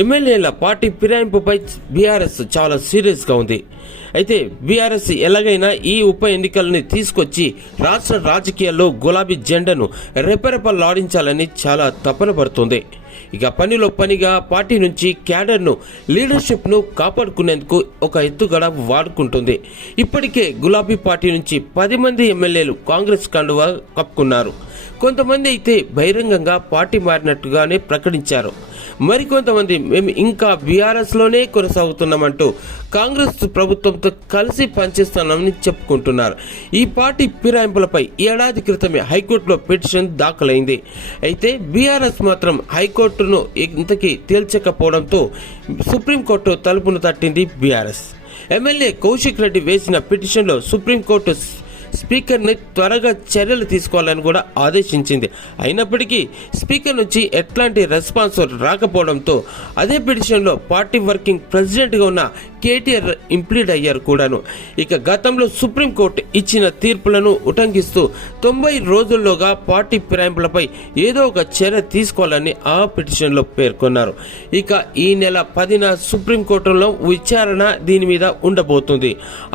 ఎమ్మెల్యేల party ఫిరాయింపుపై BRS చాలా సీరియస్గా ఉంది. అయితే బీఆర్ఎస్ ఎలాగైనా ఈ ఉప ఎన్నికలని తీసుకొచ్చి రాష్ట్ర రాజకీయాల్లో గులాబీ జెండాను రెపరెపలాడించాలని చాలా తపన పడుతుంది. ఇక పనిలో పనిగా పార్టీ నుంచి క్యాడర్ను లీడర్షిప్ను కాపాడుకునేందుకు ఒక ఎత్తుగడ వాడుకుంటుంది. ఇప్పటికే గులాబీ పార్టీ నుంచి పది మంది ఎమ్మెల్యేలు కాంగ్రెస్ కండువా కప్పుకున్నారు. కొంతమంది అయితే బహిరంగంగా పార్టీ మారినట్టుగానే ప్రకటించారు. మరికొంతమంది మేము ఇంకా బీఆర్ఎస్లోనే కొనసాగుతున్నామంటూ కాంగ్రెస్ ప్రభుత్వంతో కలిసి పనిచేస్తున్నామని చెప్పుకుంటున్నారు. ఈ పార్టీ ఫిరాయింపులపై ఏడాది క్రితమే హైకోర్టులో పిటిషన్ దాఖలైంది. అయితే బీఆర్ఎస్ మాత్రం హైకోర్టును ఇంతకీ తేల్చకపోవడంతో సుప్రీంకోర్టు తలుపును తట్టింది బీఆర్ఎస్ ఎమ్మెల్యే కౌశిక్ రెడ్డి వేసిన పిటిషన్లో సుప్రీంకోర్టు స్పీకర్ని త్వరగా చర్యలు తీసుకోవాలని కూడా ఆదేశించింది. అయినప్పటికీ స్పీకర్ నుంచి ఎట్లాంటి రెస్పాన్స్ రాకపోవడంతో అదే పిటిషన్లో పార్టీ వర్కింగ్ ప్రెసిడెంట్గా ఉన్న కేటీఆర్ ఇంప్లీడ్ అయ్యారు కూడాను. ఇక గతంలో సుప్రీంకోర్టు ఇచ్చిన తీర్పులను ఉటంకిస్తూ తొంభై రోజుల్లోగా పార్టీ ఫిరాయింపులపై ఏదో ఒక చర్య తీసుకోవాలని ఆ పిటిషన్లో పేర్కొన్నారు. ఇక ఈ నెల పదిన సుప్రీంకోర్టులో విచారణ దీని మీద ఉండబోతుంది.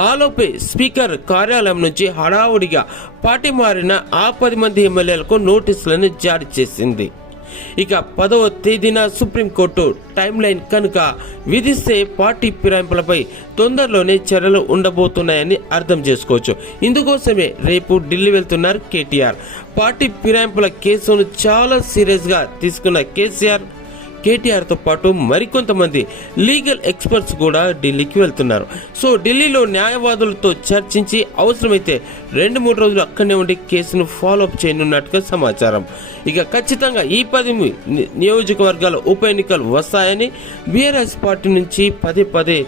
ఆలోపే స్పీకర్ కార్యాలయం నుంచి హడావుడిగా పార్టీ మారిన ఆ పది మంది ఎమ్మెల్యేలకు నోటీసులను జారీ చేసింది. ఇక పదవ తేదీన సుప్రీంకోర్టు టైం లైన్ కనుక విధిస్తే పార్టీ ఫిరాయింపులపై తొందరలోనే చర్యలు ఉండబోతున్నాయని అర్థం చేసుకోవచ్చు. ఇందుకోసమే రేపు ఢిల్లీ వెళ్తున్నారు కేటీఆర్. పార్టీ ఫిరాయింపుల కేసును చాలా సీరియస్గా తీసుకున్న కేసీఆర్ కేటీఆర్తో పాటు మరికొంతమంది లీగల్ ఎక్స్పర్ట్స్ కూడా ఢిల్లీకి వెళ్తున్నారు. సో ఢిల్లీలో న్యాయవాదులతో చర్చించి అవసరమైతే రెండు మూడు రోజులు అక్కడనే ఉండి కేసును ఫాలో అప్ చేయనున్నట్టుగా సమాచారం. ఇక ఖచ్చితంగా ఈ పది నియోజకవర్గాల ఉప ఎన్నికలు వస్తాయని బీఆర్ఎస్ పార్టీ నుంచి పదే పదే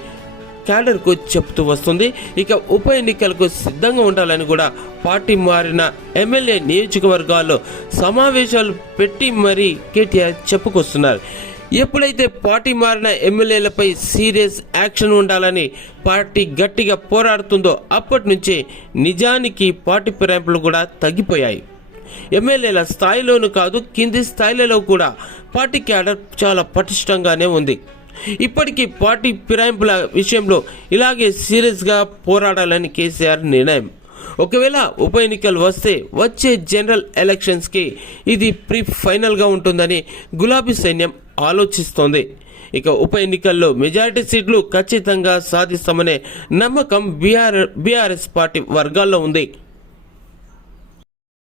క్యాడర్కు చెప్తూ వస్తుంది. ఇక ఉప ఎన్నికలకు సిద్ధంగా ఉండాలని కూడా పార్టీ మారిన ఎమ్మెల్యే నియోజకవర్గాల్లో సమావేశాలు పెట్టి మరీ కేటీఆర్ చెప్పుకొస్తున్నారు. ఎప్పుడైతే పార్టీ మారిన ఎమ్మెల్యేలపై సీరియస్ యాక్షన్ ఉండాలని పార్టీ గట్టిగా పోరాడుతుందో అప్పటి నుంచే నిజానికి పార్టీ ఫిరాయింపులు కూడా తగ్గిపోయాయి. ఎమ్మెల్యేల స్థాయిలోనూ కాదు కింది స్థాయిలలో కూడా పార్టీ క్యాడర్ చాలా పటిష్టంగానే ఉంది. ఇప్పటికీ పార్టీ ఫిరాయింపుల విషయంలో ఇలాగే సీరియస్గా పోరాడాలని కేసీఆర్ నిర్ణయం. ఒకవేళ ఉప ఎన్నికలు వస్తే వచ్చే జనరల్ ఎలక్షన్స్కి ఇది ప్రీ ఫైనల్గా ఉంటుందని గులాబీ సైన్యం ఆలోచిస్తోంది. ఇక ఉప ఎన్నికల్లో మెజారిటీ సీట్లు ఖచ్చితంగా సాధిస్తామనే నమ్మకం బీఆర్ బీఆర్ఎస్ పార్టీ వర్గాల్లో ఉంది.